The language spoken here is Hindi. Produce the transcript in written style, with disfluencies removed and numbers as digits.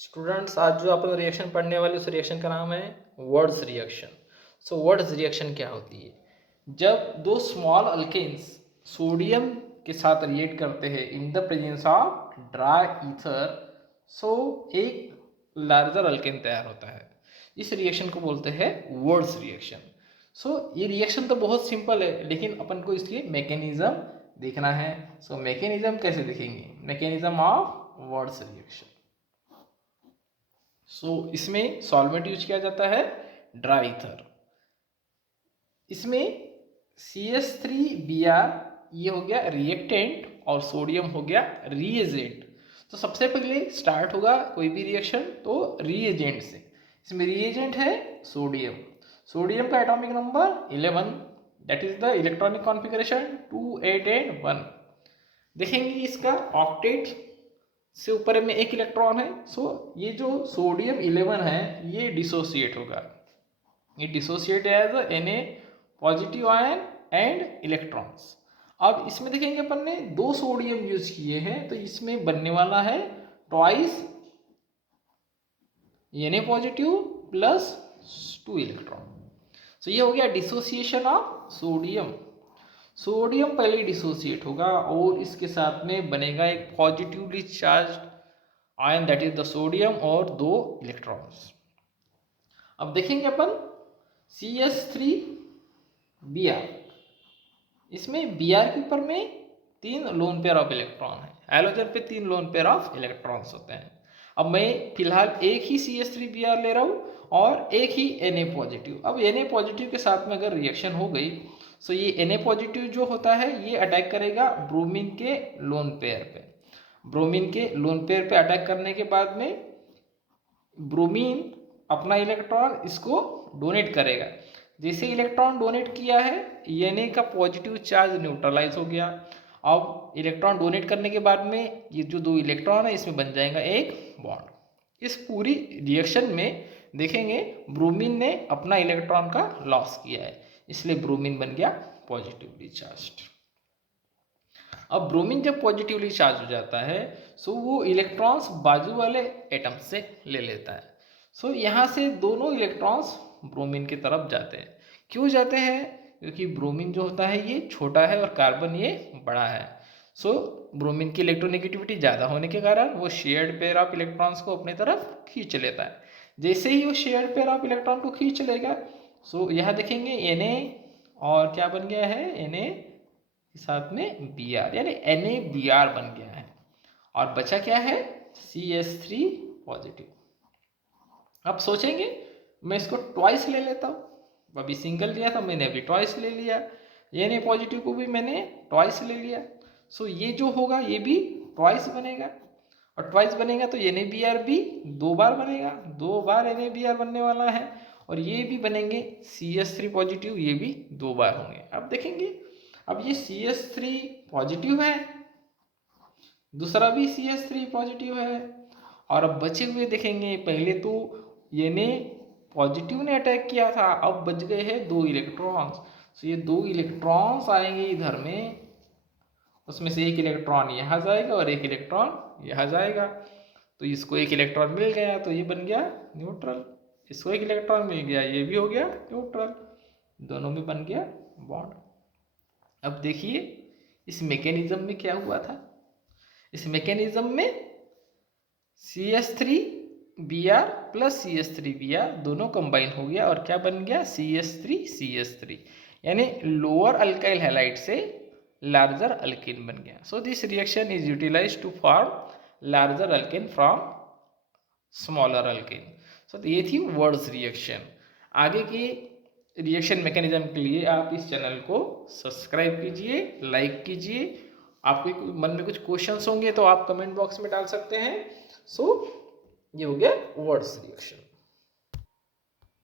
स्टूडेंट्स, आज जो अपन रिएक्शन पढ़ने वाले उस रिएक्शन का नाम है वर्ड्स रिएक्शन। सो वर्ड्स रिएक्शन क्या होती है? जब दो स्मॉल अल्केन्स सोडियम के साथ रिएक्ट करते हैं in the presence of dry ether, so एक लार्जर अल्केन तैयार होता है। इस रिएक्शन को बोलते हैं वर्ड्स रिएक्शन। सो ये रिएक्शन तो बहुत सिंपल है, लेकिन अपन को इसके मैकेनिज्म देखना है। सो मैकेनिज्म कैसे देखेंगे? Mechanism of words reaction. इसमें सॉल्वेंट यूज किया जाता है ड्राई ईथर। इसमें CH3Br ये हो गया रिएक्टेंट और सोडियम हो गया रिएजेंट। तो सबसे पहले स्टार्ट होगा कोई भी रिएक्शन तो रिएजेंट से। इसमें रिएजेंट है सोडियम। सोडियम का atomic number 11, that is the electronic configuration 2, 8 and 1। देखेंगे इसका ऑक्टेट से ऊपर में एक इलेक्ट्रॉन है। ये जो सोडियम 11 है ये डिसोसिएट होगा। ये dissociate as Na positive ion and electrons. अब इसमें देखेंगे अपन ने 2 सोडियम यूज किए हैं, तो इसमें बनने वाला है twice Na positive plus 2 electron. ये हो गया डिसोसिएशन ऑफ सोडियम। सोडियम पहले डिसोसिएट होगा और इसके साथ में बनेगा एक positively charged ion, that is the sodium, और 2 इलेक्ट्रॉन्स। अब देखेंगे अपन CH3Br। इसमें Br के ऊपर में 3 लोन पेयर ऑफ इलेक्ट्रॉन है। हैलोजन पे 3 लोन पेयर ऑफ इलेक्ट्रॉन्स होते हैं। अब मैं फिलहाल एक ही CH3Br ले रहा हूँ और एक ही Na पॉजिटिव। अब Na पॉजिटिव के साथ में अगर रिएक्शन हो गई तो ये Na पॉजिटिव जो होता है ये अटैक करेगा ब्रोमीन के लोन पेयर पे। ब्रोमीन के लोन पेयर पे अटैक करने के बाद में ब्रोमीन अपना इलेक्ट्रॉन इसको डोनेट करेगा। जैसे इलेक्ट्रॉन डोनेट किया है Na का पॉजिटिव चार्ज न्यूट्रलाइज हो गया। अब इलेक्ट्रॉन डोनेट करने के बाद में ये जो 2 इलेक्ट्रॉन है इसमें बन जाएगा एक बॉन्ड। इस पूरी रिएक्शन में देखेंगे ब्रोमीन ने अपना इलेक्ट्रॉन का लॉस किया है, इसलिए ब्रोमीन बन गया पॉजिटिवली चार्ज्ड। अब ब्रोमीन जब पॉजिटिवली चार्ज हो जाता है सो वो इलेक्ट्रॉन्स बाजू वाले एटम से ले लेता है। यहाँ से दोनों इलेक्ट्रॉन्स ब्रोमीन की तरफ जाते हैं। क्यों जाते हैं? क्योंकि ब्रोमीन जो होता है ये छोटा है और कार्बन ये बड़ा है। ब्रोमीन की इलेक्ट्रोनेगेटिविटी ज़्यादा होने के कारण वो शेयर्ड पेयर ऑफ इलेक्ट्रॉन्स को अपनी तरफ खींच लेता है। जैसे ही वो शेयर्ड पेयर ऑफ इलेक्ट्रॉन को खींच लेगा यहाँ देखेंगे Na और क्या बन गया है, Na के साथ में Br, यानी NaBr बन गया है और बचा क्या है CH3 पॉजिटिव। अब सोचेंगे मैं इसको ट्वाइस ले लेता हूँ। अभी सिंगल लिया था मैंने, अभी ट्वाइस ले लिया। Na पॉजिटिव को भी मैंने ट्वाइस ले लिया। ये जो होगा ये भी ट्वाइस बनेगा और ट्वाइस बनेगा तो NaBr भी 2 बार बनेगा। 2 बार NaBr बनने वाला है और ये भी बनेंगे CH3 पॉजिटिव, ये भी 2 बार होंगे। अब देखेंगे अब ये CH3 पॉजिटिव है, दूसरा भी CH3 पॉजिटिव है और अब बचे हुए देखेंगे पहले तो Na पॉजिटिव ने अटैक किया था, अब बच गए हैं 2 इलेक्ट्रॉन्स। ये 2 इलेक्ट्रॉन्स आएंगे इधर में, उसमें से एक इलेक्ट्रॉन यहाँ जाएगा और एक इलेक्ट्रॉन यहाँ जाएगा। तो इसको एक इलेक्ट्रॉन मिल गया तो ये बन गया न्यूट्रल। इसको एक इलेक्ट्रॉन मिल गया, ये भी हो गया न्यूट्रल। दोनों में बन गया बॉन्ड। अब देखिए इस मैकेनिज्म में क्या हुआ था। इस मैकेनिज्म में CH3Br प्लस CH3Br दोनों कंबाइन हो गया और क्या बन गया CH3 यानी लोअर अल्काइल हैलाइड से लार्जर अल्केन बन गया। This reaction is utilized to form larger alkane from smaller alkane. ये थी वर्ड्स रिएक्शन। आगे की रिएक्शन मैकेनिज्म के लिए आप इस चैनल को सब्सक्राइब कीजिए, लाइक कीजिए। आपके मन में कुछ क्वेश्चंस होंगे तो आप कमेंट बॉक्स में डाल सकते हैं। ये हो गया वर्ड्स रिएक्शन।